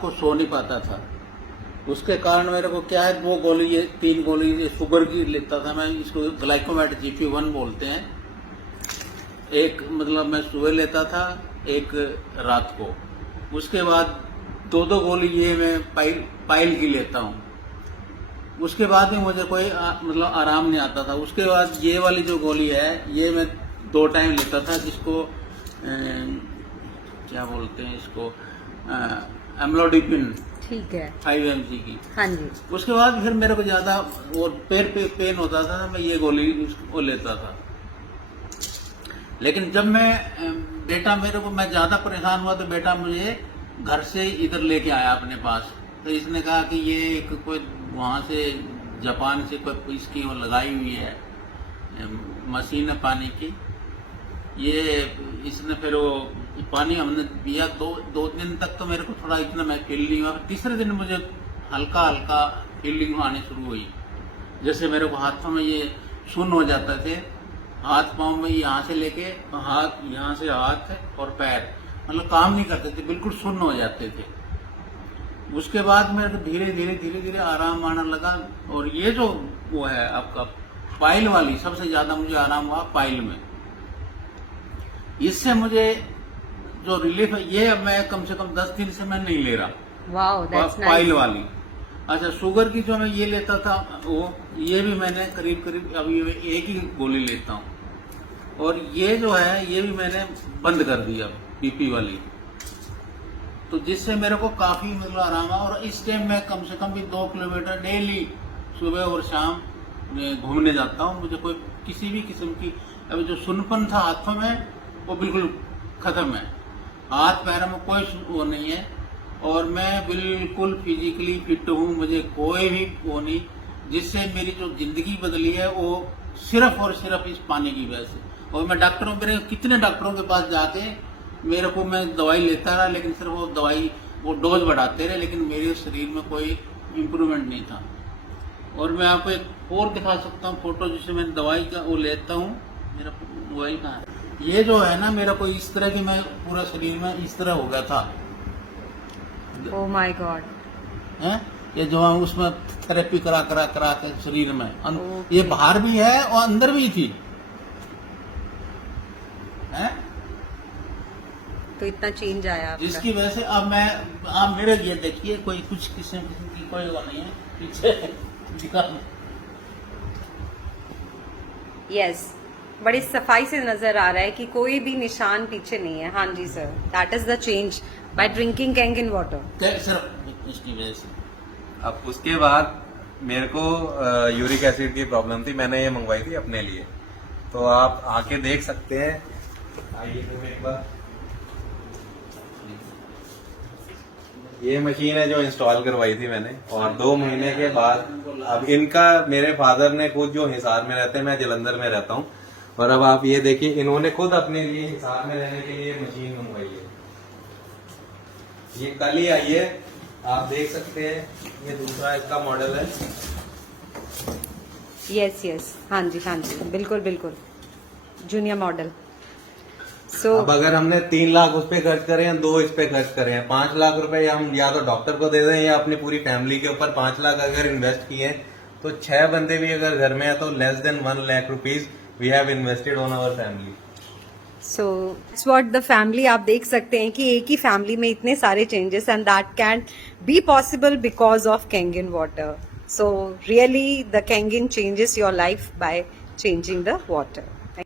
को सो नहीं पाता था। उसके कारण मेरे को क्या है, वो गोली, ये 3 गोली ये शुगर की लेता था मैं, इसको ग्लाइकोमेट GP1 बोलते हैं। एक मतलब मैं सुबह लेता था, एक रात को। उसके बाद 2-2 गोली ये मैं पाइल की लेता हूँ। उसके बाद भी मुझे कोई मतलब आराम नहीं आता था। उसके बाद ये वाली जो गोली है ये मैं 2 टाइम लेता था, जिसको क्या बोलते हैं इसको, एम्लोडिपिन, ठीक है, 5 mg की। हाँ जी। उसके बाद फिर मेरे को ज्यादा वो पैर पे पेन होता था, मैं ये गोली वो लेता था। लेकिन जब बेटा मेरे को, मैं ज्यादा परेशान हुआ तो बेटा मुझे घर से इधर लेके आया अपने पास। तो इसने कहा कि ये एक कोई वहां से जापान से कोई इसकी वो लगाई हुई है मशीन है पानी की, ये इसने फिर वो पानी हमने पिया। 2 दिन तक तो मेरे को थोड़ा इतना मैं फील नहीं हुआ। तीसरे दिन मुझे हल्का हल्का फीलिंग आनी शुरू हुई, जैसे मेरे को हाथों में ये सुन्न हो जाते थे, हाथ पांव में यहाँ से लेके हाथ, यहाँ से हाथ और पैर मतलब काम नहीं करते थे, बिल्कुल सुन्न हो जाते थे। उसके बाद मेरे को धीरे धीरे आराम आने लगा। और ये जो वो है आपका पाइल वाली, सबसे ज्यादा मुझे आराम हुआ पाइल में। इससे मुझे जो रिलीफ है, ये अब मैं कम से कम 10 दिन से मैं नहीं ले रहा। Wow, that's nice. पाइल वाली। अच्छा, शुगर की जो मैं ये लेता था, वो ये भी मैंने करीब अभी एक ही गोली लेता हूँ। और ये जो है ये भी मैंने बंद कर दिया, BP वाली। तो जिससे मेरे को काफी मतलब आराम है। और इस टाइम मैं कम से कम भी 2 किलोमीटर डेली सुबह और शाम में घूमने जाता हूँ। मुझे कोई किसी भी किस्म की अभी जो सुनपन था हाथों में वो बिल्कुल खत्म है, हाथ पैरों में कोई वो नहीं है। और मैं बिल्कुल फिजिकली फिट हूँ, मुझे कोई भी वो नहीं। जिससे मेरी जो जिंदगी बदली है वो सिर्फ और सिर्फ इस पानी की वजह से। और मैं मेरे कितने डॉक्टरों के पास जाके मेरे को, मैं दवाई लेता रहा, लेकिन सिर्फ वो दवाई वो डोज बढ़ाते रहे, लेकिन मेरे शरीर में कोई इम्प्रूवमेंट नहीं था। और मैं आपको एक और दिखा सकता हूँ फोटो, जिससे मैं दवाई का वो लेता हूँ। मेरा दवाई कहाँ है? ये जो है ना, मेरा कोई इस तरह की, मैं पूरा शरीर में इस तरह हो गया था। Oh my God. है ये जो है उसमें थेरेपी करा के शरीर में ये बाहर भी है और अंदर भी थी है? तो इतना चेंज आया आपका। जिसकी वजह से अब मैं, आप मेरे ये देखिए, कोई कुछ किस्म की कोई वो नहीं है पीछे दिखा। यस, बड़ी सफाई से नजर आ रहा है कि कोई भी निशान पीछे नहीं है। हाँ जी sir, that is the change by drinking Kangen water. सिर्फ इसकी वजह से। अब उसके बाद मेरे को यूरिक एसिड की प्रॉब्लम थी, मैंने ये मंगवाई थी अपने लिए। तो आप आके देख सकते हैं, आइए तुम एक बार। ये मशीन है जो इंस्टॉल करवाई थी मैंने, और 2 महीने के बाद अब इनका, मेरे फादर ने खुद जो हिसार में रहते हैं, मैं जलंधर में रहता हूँ, और अब आप ये देखिए, इन्होंने खुद अपने लिए हिसार में रहने के लिए मशीन मंगवाई है। ये कल ही आई है, आप देख सकते हैं। ये दूसरा इसका मॉडल है। यस, हाँ जी, बिल्कुल जूनियर मॉडल। So, अब अगर हमने 3 लाख उस पे खर्च करे हैं, 2 इस पे खर्च करे हैं, 5 लाख रुपए हम या तो डॉक्टर को दे दें या अपनी पूरी फैमिली के ऊपर 5 लाख अगर इन्वेस्ट किए हैं, तो 6 बंदे भी अगर घर में है तो less than 1 lakh rupees we have invested on our family. So it's what the family, आप देख सकते हैं कि एक ही फैमिली में इतने सारे changes, and that can be possible because of Kangen water. So really the Kangen changes your life by changing the water.